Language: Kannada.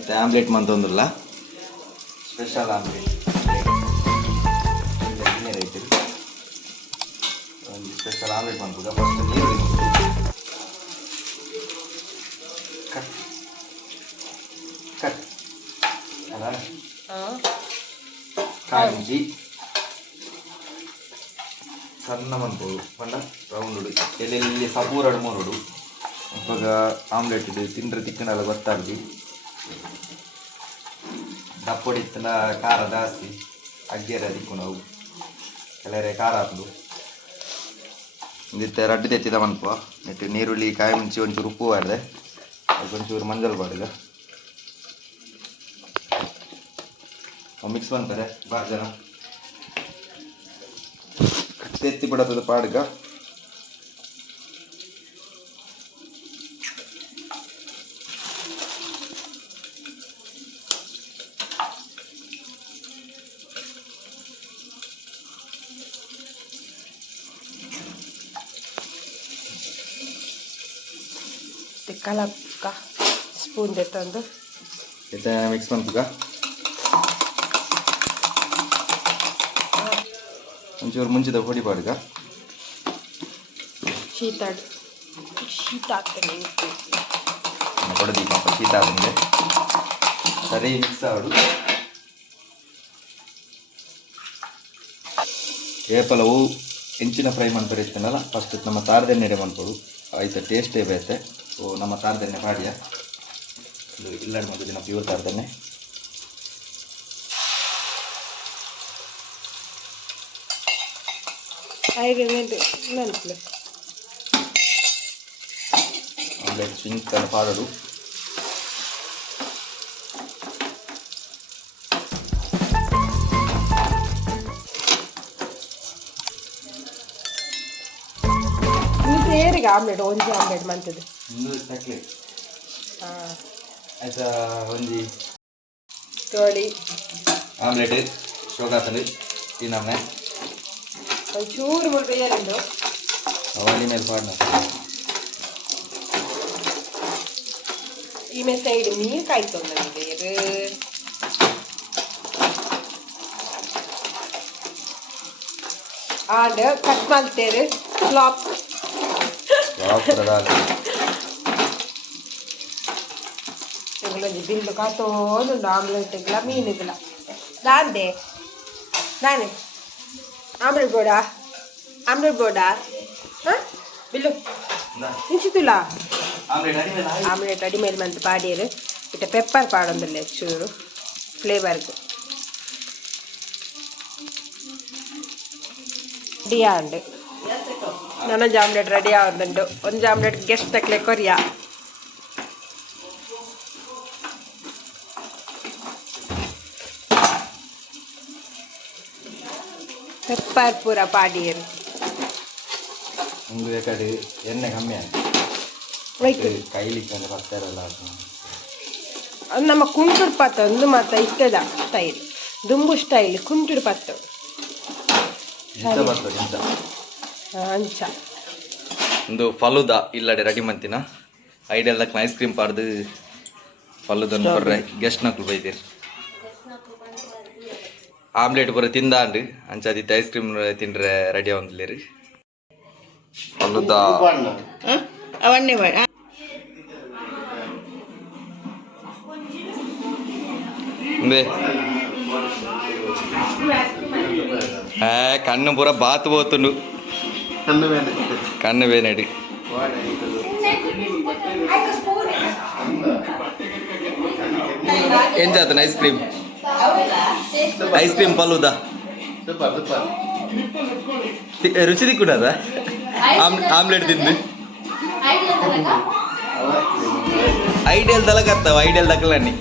Omelette ಮಂತೊಂದುಲ್ಲ special omelette. ರೈತರು ಒಂದು ಸ್ಪೆಷಲ್ ಆಮ್ಲೆಟ್ ಮಾಡ್ಬೋದ ಫಸ್ಟ್ ನೀರು ಕಟ್. ಕಟ್. ಅಲ್ಲ? ಕಾಂಜಿ ಸಣ್ಣ ಮನ್ಪೋಡು ಪಂಡ ರೌಂಡ್ ಎಲ್ಲೆಲ್ಲಿ ಸಬೂರಡು ಮೂರುಡು. ಇವಾಗ ಆಮ್ಲೆಟ್ ಇದು. ತಿಂದ್ರೆ ತಿಕ್ಕನೆಲ್ಲ ಗೊತ್ತಾಗ್ಲಿ. ದಪ್ಪೊಡಿತ್ತನ ಖಾರ ಜಾಸ್ತಿ, ಅಗ್ಗೇರ ದಿಕ್ಕು ನಾವು. ಕೆಲವರೆ ಖಾರ ಹಾಕ್ದು. ಇಂದಿತ್ತ ರಡ್ಡು ತೆತ್ತಿದ ಮನ್ಪ. ನೆಟ್ಟು ನೀರುಳ್ಳಿ, ಕಾಯಿ ಮುಂಚಿ ಒಂಚೂರು ಉಪ್ಪು ಮಾಡಿದೆ ಒಂಚೂರು ಮಂಜಲ್ ಮಾಡಿದೆ ಮಿಕ್ಸ್ ಮಾಡ್ತಾರೆ ಬಾರ್ ಜನ ತೆತ್ತಿ ಬಿಡೋದ ಪಾಡ್ಗ. ಕಲಪ್ಕ ಸ್ಪೂನ್ ತಂದು ಮತ್ತೆ ಮಿಕ್ಸ್ ಮಾಡ್ಬೇಕ ಒಂಚೂರು ಮುಂಚಿದ ಹೊಡಿ ಪಾಡ್ಗ ಶೀತ ಶೀತ ಆಗ್ತದೆ ಕೊಡದಿ ಪಾಪ ಶೀತ ಬಂದೆ ಸರಿ ಮಿಕ್ಸ್ ಆಡು ಏಪಲವು ಹೆಂಚಿನ ಫ್ರೈ ಮಾಡ್ತಾರೆ ಇರ್ತನಲ್ಲ ಫಸ್ಟ್ ನಮ್ಮ ತಾರದೆಣ್ಣೆ ಮಾಡ್ಕೊಡು ಆಯ್ತು ಟೇಸ್ಟೇ ಬರುತ್ತೆ ಸೊ ನಮ್ಮ ತಾರದೆಣ್ಣೆ ಪಾಡ್ಯ ಇದು ಇಲ್ಲಡ್ ಮತ್ತು ದಿನ ಪ್ಯೂರ್ ತಾರದೆಣ್ಣೆ ಐದು ಮೆದು ನೆನಪು ಆಮ್ಲೆಟ್ ಪಿಂಕ್ ಕಲರ್ ಪಾಡೋದು ಆಮ್ಲೆಟ್ ಒಂಜಿ ಆಮ್ಲೆಟ್ ಮಂತದ್ದು ಒಂದು ಚಕ್ಲಿ ಹಾಂ ಆಯ್ತಾ ಒಂಜಿ ಕೋಳಿ ಆಮ್ಲೆಟ್ ಶೋಗಾತಲು ತಿನ್ನಮ್ಮೆ ಒಂಚೂರು ಮುಳ್ಳು ಎರಡು ಅವಳಿ ಮೇಲೆ ಪಾಡ್ನ ಈ ಮೇಲೆ ಸೈಡ್ ಮೀನು ಕಾಯ್ತು ನನಗೆ ಆಂಡ್ ಕಟ್ ಮಾಡ್ತೇವೆ ಫ್ಲಾಪ್ ಇವುಗಳೊಂದು ಬಿಲ್ಲು ಕಾತೋನುಂಡು ಆಮ್ಲೆಟ್ಗಳ ಮೀನುಗಳ ದಾಂದೆ ದಾನೆ ಆಮ್ಲೆಟ್ ಬೋಡ ಆಮ್ಲೆಟ್ ಬೋಡ ಹಾಂ ಬಿಲ್ಲು ನಿಂಚಿತುಲ್ಲ ಆಮ್ಲೆಟ್ ಅಡಿ ಮೇಲೆ ಆಮ್ಲೆಟ್ ಅಡಿಮೇಲೆ ಮಂತ್ ಪಾಡೀರು ಇಟ್ಟ ಪೆಪ್ಪರ್ ಪಾಡೊಂದುಲ್ಲೆ ಚೂರು ಫ್ಲೇವರ್ಗೆ ರೆಡಿ ಆಂಡ್ ಜಾಮ್ಲೆಟ್ ರೆಡಿ ಆವೊಂದುಂಡು ಒಂದು ಆಮ್ಲೆಟ್ ಗೆಸ್ಟ್ ತಕ್ಲೆ ಕೊರಿಯ. ಪೆಪ್ಪರ್ ಪೂರ ಪಾಡೀರು ಒಂದು ಕಡೆ ಎಣ್ಣೆ ಕಮ್ಮಿ ಆಯ್ತು. ಕೈಲಿ ಕೈಲಿಕ್ಕೆ ಬರ್ತಾರಲ್ಲ ಅದು. ನಮ್ಮ ಕುಂಟುಡು ಪತ್ತ ಒಂದು ಮಾತ್ರ ಇತ್ತದ ಸ್ಟೈಲ್ ದುಂಬು ಸ್ಟೈಲ್ ಕುಂಟುಡು ಪತ್ತು. ಅಂಚ ಒಂದು ಫಲೂದ ಇಲ್ಲಡೆ ready ಮಂತಿನ ideal ದಕ್ಕ ice cream ಪಾಡ್ದು ಫಲೂದನ್ನು ಕೊರ್ರೆ guest ನಕ್ಲು ಬೈದಿರಿ ಆಮ್ಲೆಟ್ ಪೂರ ತಿಂದಾಂಡು ಅಂಚಾದಿತ್ತು ಐಸ್ ಕ್ರೀಮ್ ತಿಂಡ್ರೆ ರೆಡಿ ಆವಂದಿಲ್ಲೇರಿ ಫಲೂದ ಅವನ್ನೇ ಮಾಡಿ ఉందే ఆ, కన్ను పూర బాత్ పోతుండు కన్ను వేనడి ఏం చేస్తాను ice cream. Ice cream falooda? రుచి దిక్కుడా ఆమ్లెట్ తింది. ఐడియల్ తలకత్తావు? ఐడియల్ దక్కలన్నీ